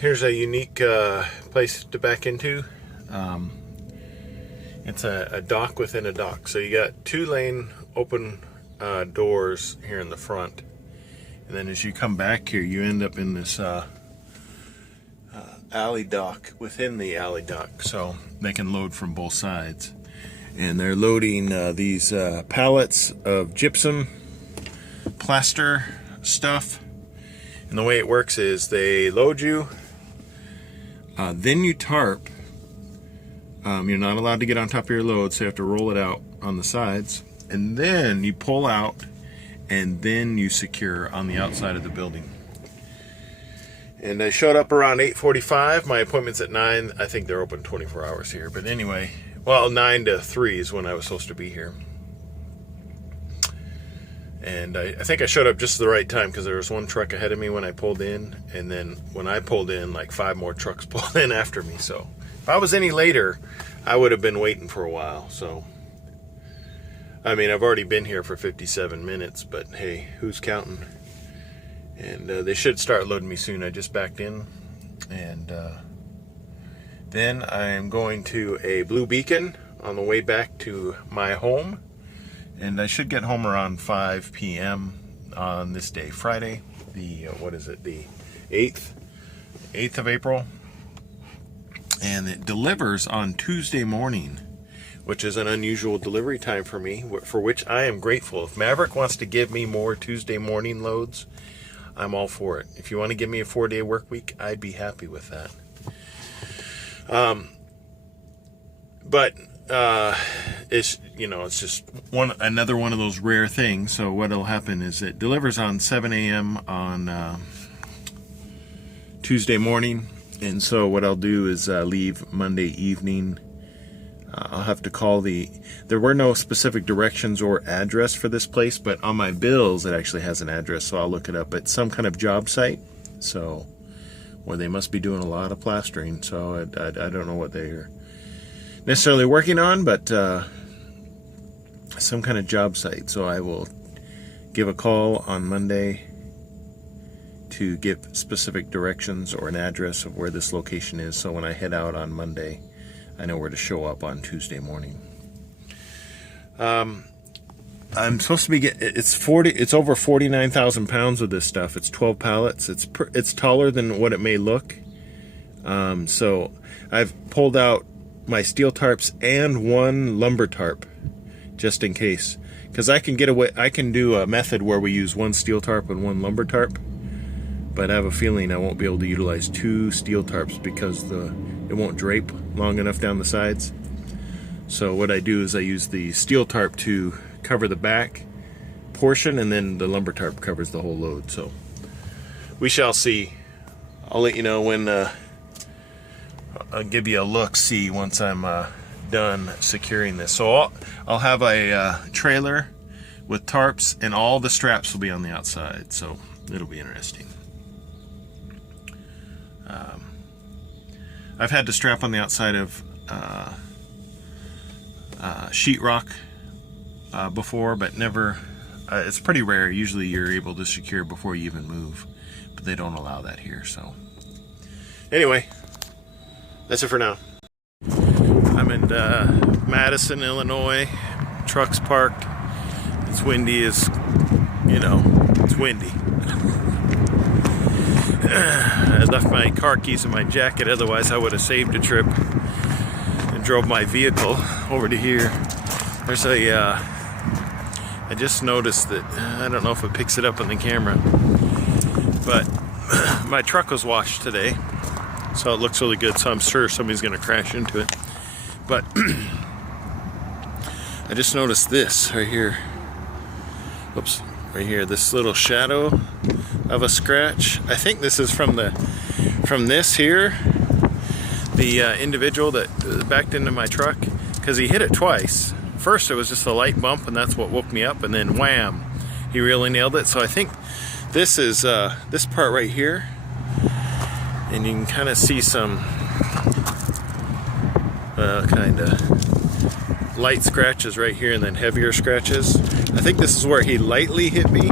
here's a unique place to back into. It's a dock within a dock. So you got 2-lane open doors here in the front. And then as you come back here, you end up in this alley dock within the alley dock. So they can load from both sides. And they're loading these pallets of gypsum plaster stuff. And the way it works is they load you, then you tarp. You're not allowed to get on top of your load, so you have to roll it out on the sides. And then you pull out, and then you secure on the outside of the building. And I showed up around 8:45. My appointment's at 9. I think they're open 24 hours here. But anyway, well, 9 to 3 is when I was supposed to be here. And I think I showed up just at the right time because there was one truck ahead of me when I pulled in. And then when I pulled in, like 5 more trucks pulled in after me. So if I was any later, I would have been waiting for a while. So, I mean, I've already been here for 57 minutes, but hey, who's counting? And they should start loading me soon. I just backed in. And then I am going to a Blue Beacon on the way back to my home. And I should get home around 5 p.m. on this day, Friday, the, what is it, the 8th of April. And it delivers on Tuesday morning, which is an unusual delivery time for me, for which I am grateful. If Maverick wants to give me more Tuesday morning loads, I'm all for it. If you want to give me a 4-day work week, I'd be happy with that. It's, you know, it's just another one of those rare things. So what'll happen is it delivers on 7 a.m. on Tuesday morning. And so what I'll do is leave Monday evening. I'll have to call there were no specific directions or address for this place, but on my bills it actually has an address, so I'll look it up. It's some kind of job site, so where they must be doing a lot of plastering. So I don't know what they're necessarily working on, but some kind of job site. So I will give a call on Monday to give specific directions or an address of where this location is, so when I head out on Monday, I know where to show up on Tuesday morning. I'm supposed to be it's over 49,000 pounds of this stuff. It's 12 pallets. It's taller than what it may look. So I've pulled out my steel tarps and one lumber tarp just in case, because I can get away. I can do a method where we use one steel tarp and one lumber tarp, but I have a feeling I won't be able to utilize 2 steel tarps because it won't drape long enough down the sides. So what I do is I use the steel tarp to cover the back portion, and then the lumber tarp covers the whole load. So we shall see. I'll let you know when I'll give you a look-see once I'm done securing this. So I'll have a trailer with tarps, and all the straps will be on the outside, so it'll be interesting. I've had to strap on the outside of sheetrock before, but never. It's pretty rare. Usually you're able to secure before you even move, but they don't allow that here. So anyway, that's it for now. I'm in Madison, Illinois. Truck's parked. It's windy as, you know, it's windy. I left my car keys in my jacket, otherwise I would have saved a trip and drove my vehicle over to here. There's I just noticed that, I don't know if it picks it up on the camera, but my truck was washed today, so it looks really good, so I'm sure somebody's going to crash into it. But I just noticed this right here. Oops. Right here, this little shadow of a scratch. I think this is from this here, the individual that backed into my truck, because he hit it twice. First it was just a light bump, and that's what woke me up, and then wham, he really nailed it. So I think this is this part right here, and you can kind of see some kind of light scratches right here, and then heavier scratches. I think this is where he lightly hit me,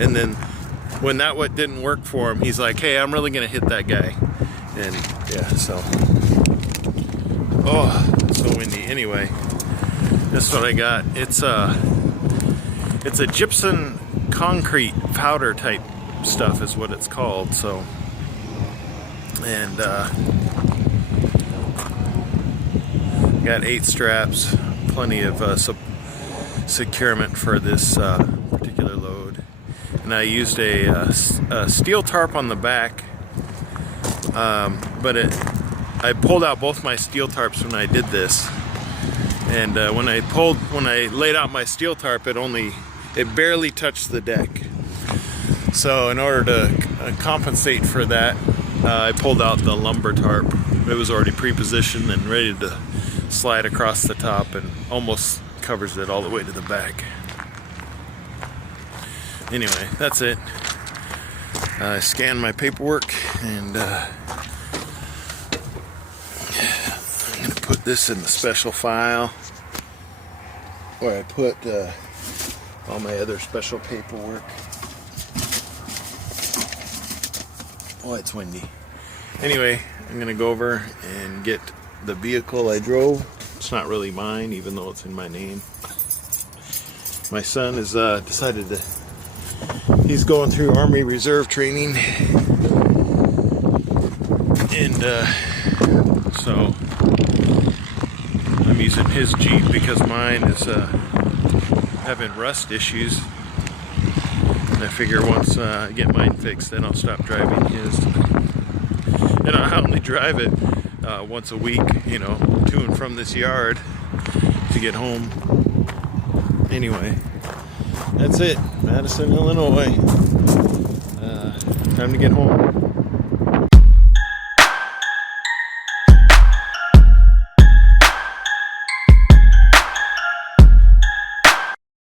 and then when that what didn't work for him, he's like, hey, I'm really gonna hit that guy. And yeah, so oh, it's so windy. Anyway, this is what I got. It's a gypsum concrete powder type stuff is what it's called. So, and got 8 straps, plenty of securement for this particular load. And I used a steel tarp on the back, but I pulled out both my steel tarps when I did this. And when I laid out my steel tarp, it barely touched the deck. So in order to compensate for that, I pulled out the lumber tarp. It was already pre-positioned and ready to slide across the top, and almost covers it all the way to the back. Anyway, that's it. I scanned my paperwork, and I'm gonna put this in the special file where I put all my other special paperwork. Oh, it's windy. Anyway, I'm gonna go over and get the vehicle I drove. It's not really mine, even though it's in my name. My son has decided to, he's going through Army Reserve training, and so I'm using his Jeep because mine is having rust issues. And I figure once I get mine fixed, then I'll stop driving his. And I only drive it once a week, you know, to and from this yard to get home. Anyway, that's it. Madison, Illinois. Time to get home.